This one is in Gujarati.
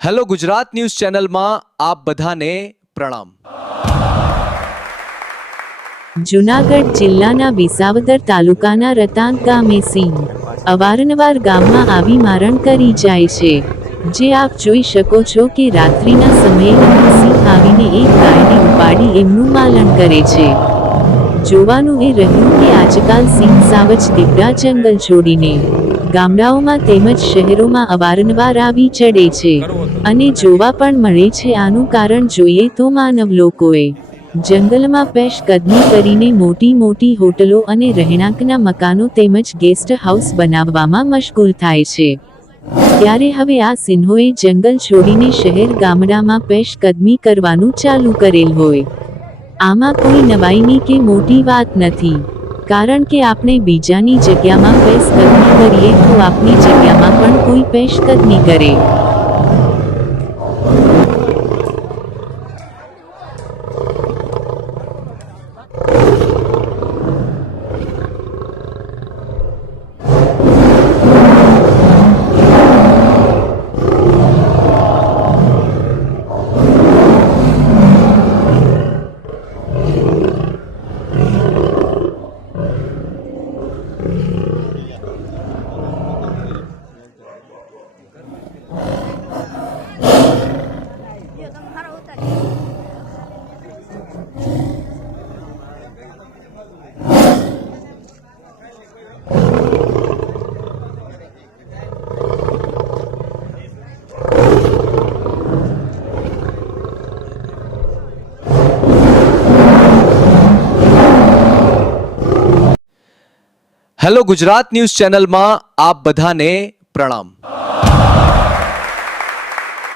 હેલો ગુજરાત ન્યૂઝ ચેનલમાં આપ બધાને પ્રણામ। જૂનાગઢ જિલ્લાના વિસાવદર તાલુકાના રતાંગ ગામે સિંહ અવારનવાર ગામમાં આવી મારણ કરી જાય છે, જે આપ જોઈ શકો છો કે રાત્રિના સમયે અહીં સિંહ આવીને એક ગાયને ઉપાડી એમનું માલણ કરે છે। જોવાનું એ રહ્યું કે આજકાલ સિંહ સાવજ દીપડા જંગલ છોડીને ગામડાઓમાં તેમજ શહેરોમાં અવારનવાર આવી ચડે છે અને જોવા પણ મળે છે। આનું કારણ જોઈએ તો માનવ લોકોએ જંગલમાં પેશકદમી કરીને મોટી મોટી હોટલો અને રહેણાંકના મકાનો તેમજ ગેસ્ટ હાઉસ બનાવવામાં મશગુલ થાય છે, ત્યારે હવે આ સિંહોએ જંગલ છોડીને શહેર ગામડામાં પેશકદમી કરવાનું ચાલુ કરેલ હોય। આમાં કોઈ નવાઈની કે મોટી વાત નથી, કારણ કે આપણે બીજાની જગ્યામાં પેશકદમી કરીએ તો આપણી જગ્યામાં પણ કોઈ પેશકદમી કરે। હેલો ગુજરાત ન્યૂઝ ચેનલમાં આપ બધાને પ્રણામ।